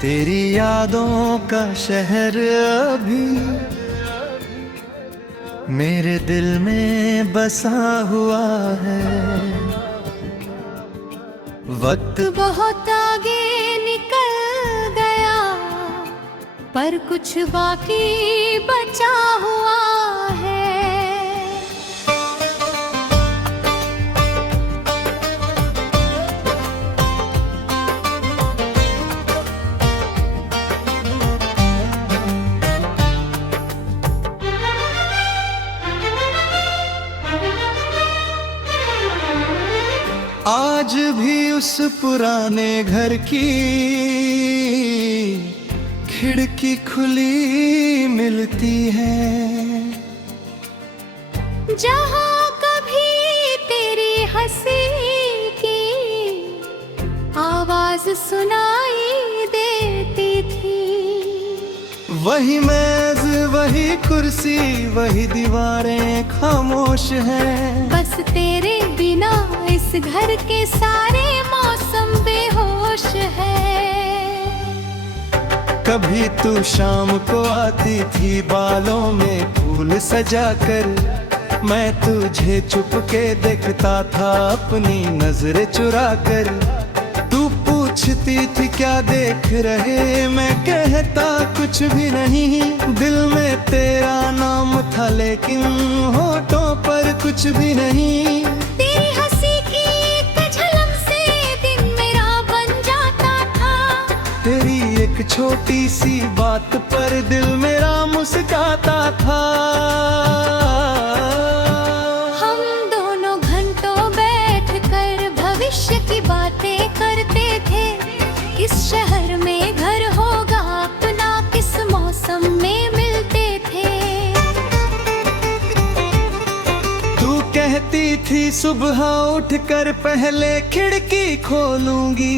तेरी यादों का शहर अभी मेरे दिल में बसा हुआ है। वक्त बहुत आगे निकल गया पर कुछ बाकी बचा हुआ है। आज भी उस पुराने घर की खिड़की खुली मिलती है, जहाँ कभी तेरी हंसी की आवाज सुनाई देती थी। वही मेज वही कुर्सी वही दीवारें खामोश हैं। बस तेरे बिना इस घर के सारे मौसम बेहोश है। कभी तू शाम को आती थी बालों में फूल सजाकर, मैं तुझे चुपके देखता था अपनी नजरें चुरा कर। तू पूछती थी क्या देख रहे, मैं कहता कुछ भी नहीं। दिल में तेरा नाम था लेकिन होठों पर कुछ भी नहीं। तेरी हंसी की एक झलक से दिन मेरा बन जाता था। तेरी एक छोटी सी बात पर दिल मेरा मुस्कुराता था। हम दोनों घंटों बैठकर भविष्य की बातें करते थे। किस शहर में घर होगा अपना, किस मौसम में मिलते थे। तू कहती थी सुबह उठकर पहले खिड़की खोलूंगी,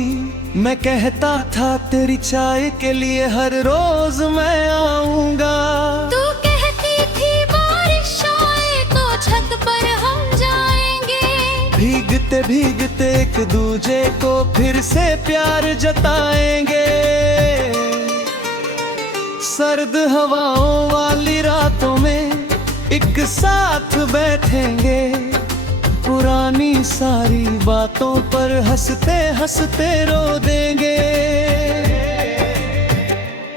मैं कहता था तेरी चाय के लिए हर रोज मैं आऊंगा। तू कहती थी बारिश आए तो छत पर हम जाएंगे। भीगते भीगते एक दूजे को फिर से प्यार जताएंगे। सर्द हवाओं वाली रातों में एक साथ बैठेंगे। पुरानी सारी बातों पर हंसते हंसते रो देंगे।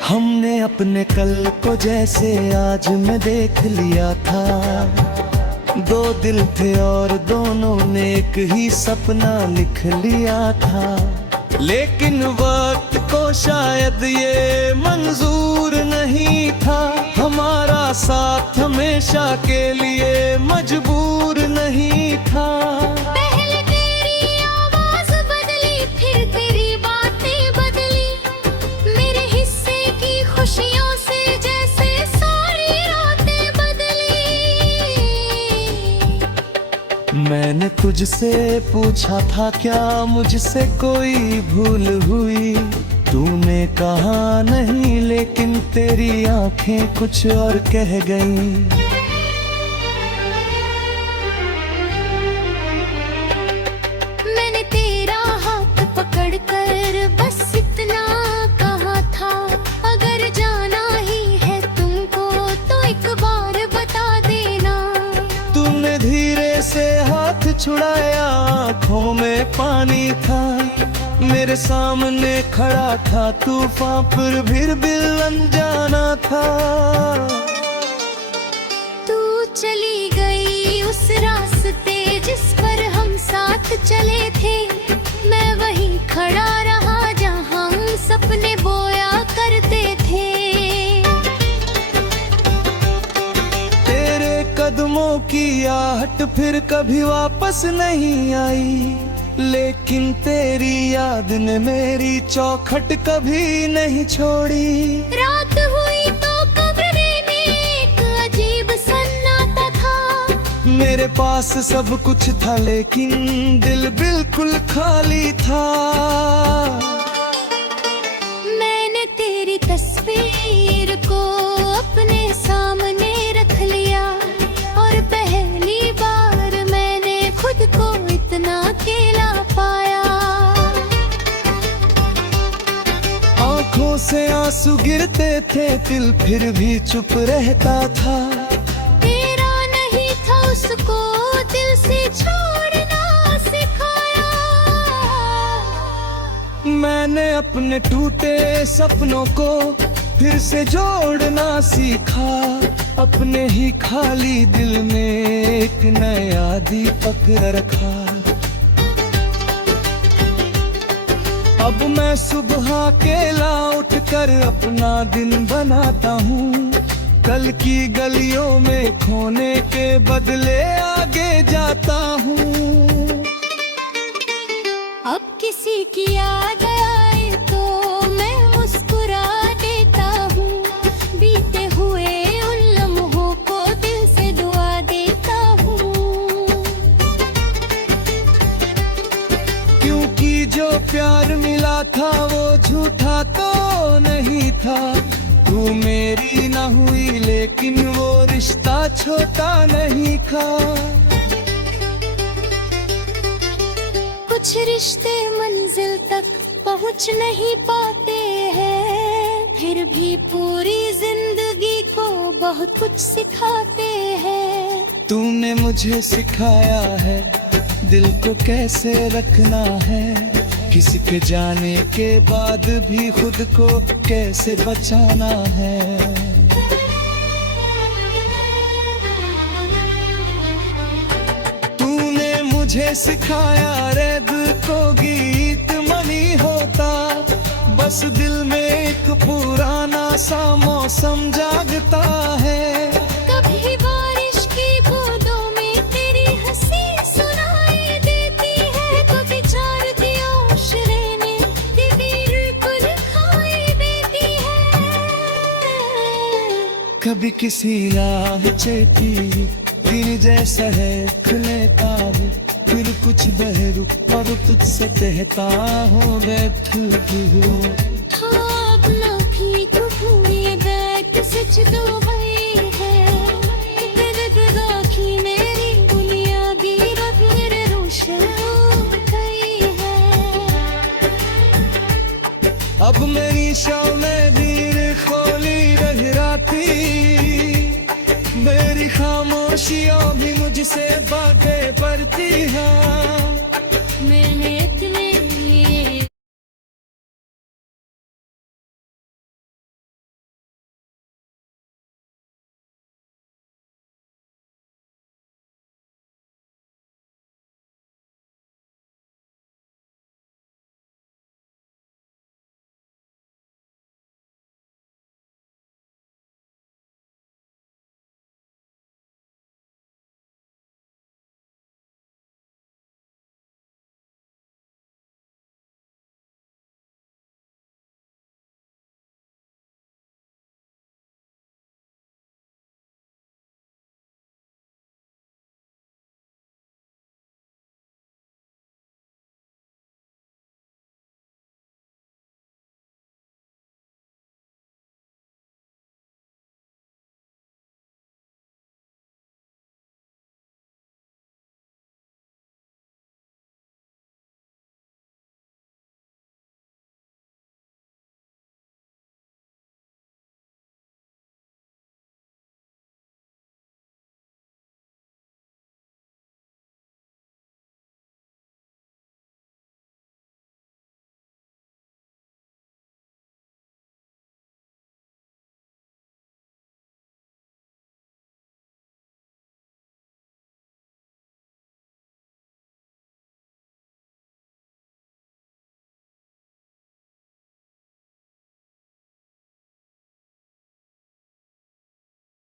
हमने अपने कल को जैसे आज में देख लिया था। दो दिल थे और दोनों ने एक ही सपना लिख लिया था। लेकिन वक्त को शायद ये मंजूर नहीं था। हमारा साथ हमेशा के लिए मजबूर नहीं था। पहले तेरी आवाज बदली फिर तेरी बातें बदली। मेरे हिस्से की खुशियों से जैसे सारी रातें बदली। मैंने तुझसे पूछा था क्या मुझसे कोई भूल हुई, तूने कहा नहीं लेकिन तेरी आंखें कुछ और कह गईं। मैंने तेरा हाथ पकड़कर बस इतना कहा था, अगर जाना ही है तुमको तो एक बार बता देना। तूने धीरे से हाथ छुड़ाया, आंखों में पानी था। मेरे सामने खड़ा था तूफान पर फिर दिल अनजाना था। तू चली गई उस रास्ते जिस पर हम साथ चले थे। मैं वहीं खड़ा रहा जहाँ हम सपने बोया करते थे। तेरे कदमों की आहट फिर कभी वापस नहीं आई, लेकिन तेरी याद ने मेरी चौखट कभी नहीं छोड़ी। रात हुई तो कमरे में एक अजीब सन्नाटा था। मेरे पास सब कुछ था लेकिन दिल बिल्कुल खाली था। मैंने तेरी तस्वीर को अपने सामने रख लिया और पहली बार मैंने खुद को इतना अकेला पाया। आंखों से आंसू गिरते थे, दिल फिर भी चुप रहता था। तेरा नहीं था उसको दिल से छोड़ना सिखाया। मैंने अपने टूटे सपनों को फिर से जोड़ना सीखा। अपने ही खाली दिल में एक नया दीपक रखा। अब मैं सुबह अकेला उठकर अपना दिन बनाता हूँ। कल की गलियों में खोने के बदले आगे जाता हूँ। अब किसी की याद आए तो मैं मुस्कुरा देता हूँ। बीते हुए उन लम्हों को दिल से दुआ देता हूँ। क्योंकि जो प्यार मिला था वो झूठा तो नहीं था। तू मेरी ना हुई लेकिन वो रिश्ता छोटा नहीं था। कुछ रिश्ते मंजिल तक पहुँच नहीं पाते हैं, फिर भी पूरी जिंदगी को बहुत कुछ सिखाते हैं। तूने मुझे सिखाया है दिल को कैसे रखना है। किसी के जाने के बाद भी खुद को कैसे बचाना है। तूने मुझे सिखाया रे दिल को गीत मनी होता। बस दिल में एक पुराना सा मौसम जागता है। कभी बारिश की बूंदों में तेरी हंसी सुनाई देती है। कभी चार दियोशरे में तेरी को दिखाई देती है। कभी किसी राह चलती दिन जैसा है खुले ताब। फिर कुछ बहरू और तुझसे कहता हूँ बैठू। अपना भी तो भूलिए बैठ सच तो वही है। फिर राखी मेरी बुनियादी फिर रोशन हो गई है। अब मेरी शाम में दीर खोली रह राती। मेरी खामोशियों भी मुझसे बातें पड़ती हैं।